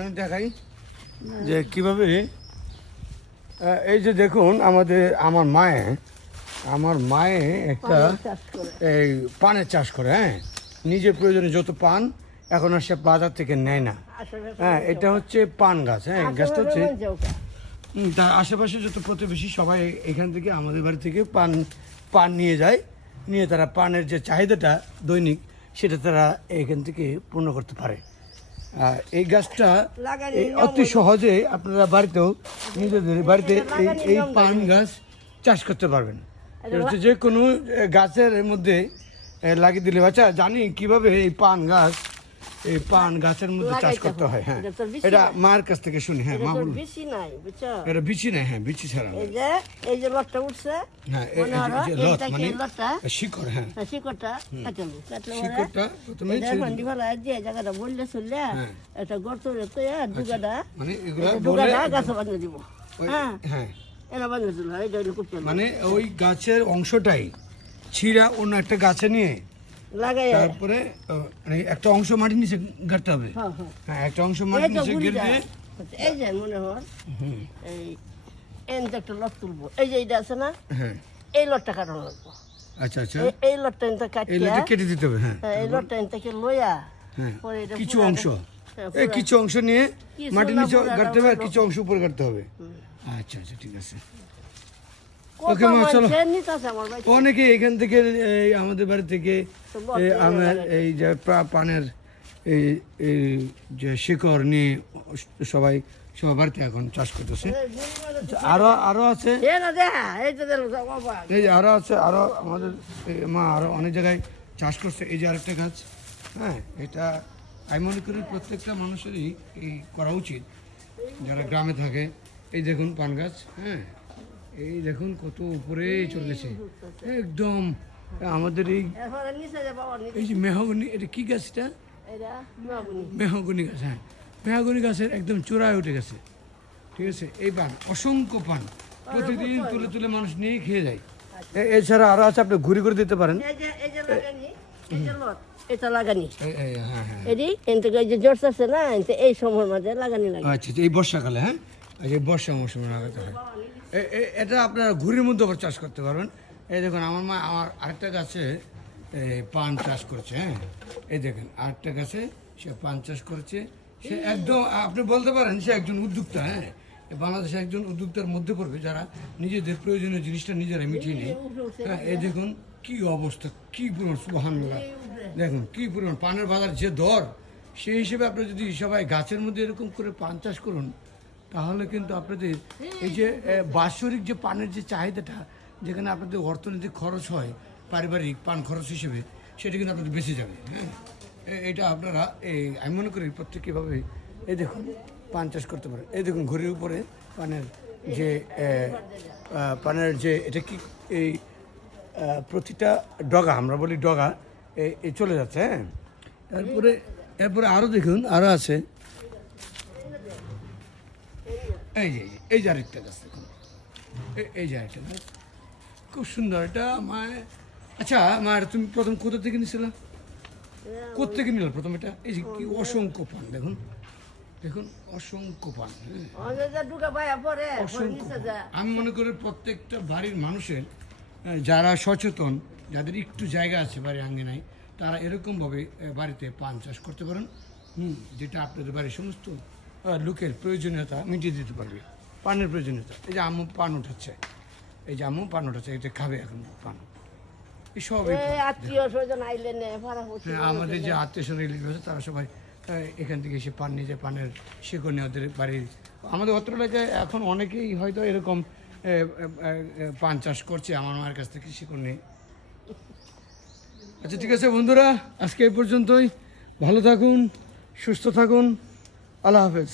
আমি দেখাই যে কিভাবে এই যে দেখুন আমার মায়ে একটা এই পানের চাষ করে। হ্যাঁ, নিজের প্রয়োজনে যত পান এখন আর সে বাজার থেকে নেয় না। হ্যাঁ, এটা হচ্ছে পান গাছ। হ্যাঁ, গাছটা হচ্ছে তার আশেপাশে যত প্রতিবেশী সবাই এখান থেকে আমাদের বাড়ি থেকে পান নিয়ে যায়, নিয়ে তারা পানের যে চাহিদাটা দৈনিক সেটা তারা এখান থেকে পূর্ণ করতে পারে। এই গাছটা অতি সহজে আপনারা বাড়িতেও নিজেদের বাড়িতে এই পান গাছ চাষ করতে পারবেন। যে কোনো গাছের মধ্যে লাগিয়ে দিলে বাচ্চা জানি কিভাবে এই পান গাছের মধ্যে চাষ করতে হয়। হ্যাঁ, এটা মার কাছ থেকে শুনি। হ্যাঁ মা বলুন। এটা বিচি নাই, হ্যাঁ বিচি ছাড়া। এই যে লটটা উঠছে, হ্যাঁ লট মানে শিকড়। হ্যাঁ শিকড়টা শিকড়টা প্রথমে যে জায়গাটা বললে চললে একটা গর্ত দুগাটা মানে এগুলা দুগাটা গাছে বাঁধিয়ে দিব। হ্যাঁ হ্যাঁ এরা বাঁধিয়ে দিল, এই জন্য করতে মানে ওই গাছের অংশটাই ছিঁড়া অন্য একটা গাছে নিয়ে লাগাই, তারপরে একটা অংশ মাটির নিচে গাড়তে হবে। হ্যাঁ একটা অংশ মাটির নিচে গেড়ে দিয়ে এই যে মনে হয় এই এনতে একটা লট তুলবো, এই যে এইটা আছে না, হ্যাঁ এই লটটা কাটানো লাগবো। আচ্ছা আচ্ছা, এই লটটা এনতে এই লটটা কেটে দিতে হবে। হ্যাঁ এই লটটা এনতে লইয়া হ্যাঁ পরে এটা কিছু অংশ কিছু অংশ নিয়ে মাটির নিচে গাড়তে হবে আর কিছু অংশ উপরে গাড়তে হবে। আচ্ছা আচ্ছা ঠিক আছে। ওকে মা চলো। অনেকে এখান থেকে আমাদের বাড়ি থেকে আমার এই যে পানের এই যে শিকড় নিয়ে সবাই বাড়িতে এখন চাষ করতেছে। আরো আছে, এই যে আরো আছে, আরো আমাদের মা আরো অনেক জায়গায় চাষ করছে। এই যে আরেকটা গাছ। হ্যাঁ, এটা আমি মনে করি প্রত্যেকটা মানুষেরই এই করা উচিত যারা গ্রামে থাকে। এই দেখুন পান গাছ। হ্যাঁ, এই দেখুন কত উপরে চলেছে একদম। আমাদের এই যে মেহগনি, এটা কি গাছটা? মেহগনি গাছ। হ্যাঁ, মেহগনি গাছের একদম চূড়ায় উঠে গেছে। ঠিক আছে, এই পান অসংখ্য পান প্রতিদিন তুলে তুলে মানুষ নিয়েই খেয়ে যায়। এছাড়া আরো আছে, আপনি ঘুরি করে দিতে পারেন। এটা লাগানি, হ্যাঁ হ্যাঁ, যে জ্বর আছে না, এই সময়ের মাঝে লাগানি লাগে। আচ্ছা, এই বর্ষাকালে। হ্যাঁ, এই বর্ষা মৌসুমে লাগাতে হয়। এটা আপনারা ঘুরির মধ্যে আবার চাষ করতে পারবেন। এই দেখুন আমার মা আরেকটা গাছে পান চাষ করছে। হ্যাঁ, এই দেখেন আরেকটা গাছে সে পান চাষ করছে। সে একদম আপনি বলতে পারেন সে একজন উদ্যোক্তা। হ্যাঁ, বাংলাদেশে একজন উদ্যোক্তার মধ্যে পড়বে যারা নিজেদের প্রয়োজনীয় জিনিসটা নিজেরা মিটিয়ে নেয়। হ্যাঁ, এই দেখুন কি অবস্থা, কি পরিমাণ সুবহানাল্লাহ, দেখুন কি পরিমাণ পানের বাজার যে দর, সেই হিসেবে আপনি যদি সবাই গাছের মধ্যে এরকম করে পান চাষ করুন তাহলে কিন্তু আপনাদের এই যে বাৎসরিক যে পানের যে চাহিদাটা, যেখানে আপনাদের অর্থনৈতিক খরচ হয় পারিবারিক পান খরচ হিসেবে, সেটা কিন্তু আপনাদের বেঁচে যাবে। হ্যাঁ, এটা আপনারা আমি মনে করি প্রত্যেকভাবে এই দেখুন পান চাষ করতে পারে। এই দেখুন ঘড়ির উপরে পানের যে এটা কি এই প্রতিটা ডগা, আমরা বলি ডগা, এই চলে যাচ্ছে। হ্যাঁ, এরপরে আরও দেখুন আরও আছে। এই যে আরেকটা গাছ দেখুন, এই যে আরেকটা গাছ খুব সুন্দর। এটা মায়ের। আচ্ছা মায়ের, তুমি প্রথম কোথা থেকে নিয়েছিলাম? কোথেকে নিলাম প্রথম? এটা এই যে কি অসংখ্য পান, দেখুন দেখুন অসংখ্য পান। আমি মনে করি প্রত্যেকটা বাড়ির মানুষের যারা সচেতন, যাদের একটু জায়গা আছে বাড়ির আঙ্গিনায়, তারা এরকমভাবে বাড়িতে পান চাষ করতে পারেন। যেটা আপনাদের বাড়ির সমস্ত লোকের প্রয়োজনীয়তা মিটিয়ে দিতে পারবে, পানের প্রয়োজনীয়তা। এই যে আম্মু পান উঠাচ্ছে, এই যে আম্মু পান উঠাচ্ছে, এটা খাবে এখন পান। এই সব আমাদের যে আত্মীয় স্বজন আছে তারা সবাই এখান থেকে এসে পান নিয়ে যায়, পানের শিকড় নিয়ে ওদের বাড়ির। আমাদের অত্র এলাকায় এখন অনেকেই হয়তো এরকম পান চাষ করছে আমার মায়ের কাছ থেকে শিকড় নিয়ে। আচ্ছা ঠিক আছে বন্ধুরা, আজকে এই পর্যন্তই। ভালো থাকুন, সুস্থ থাকুন, আল্লাহ হাফেজ।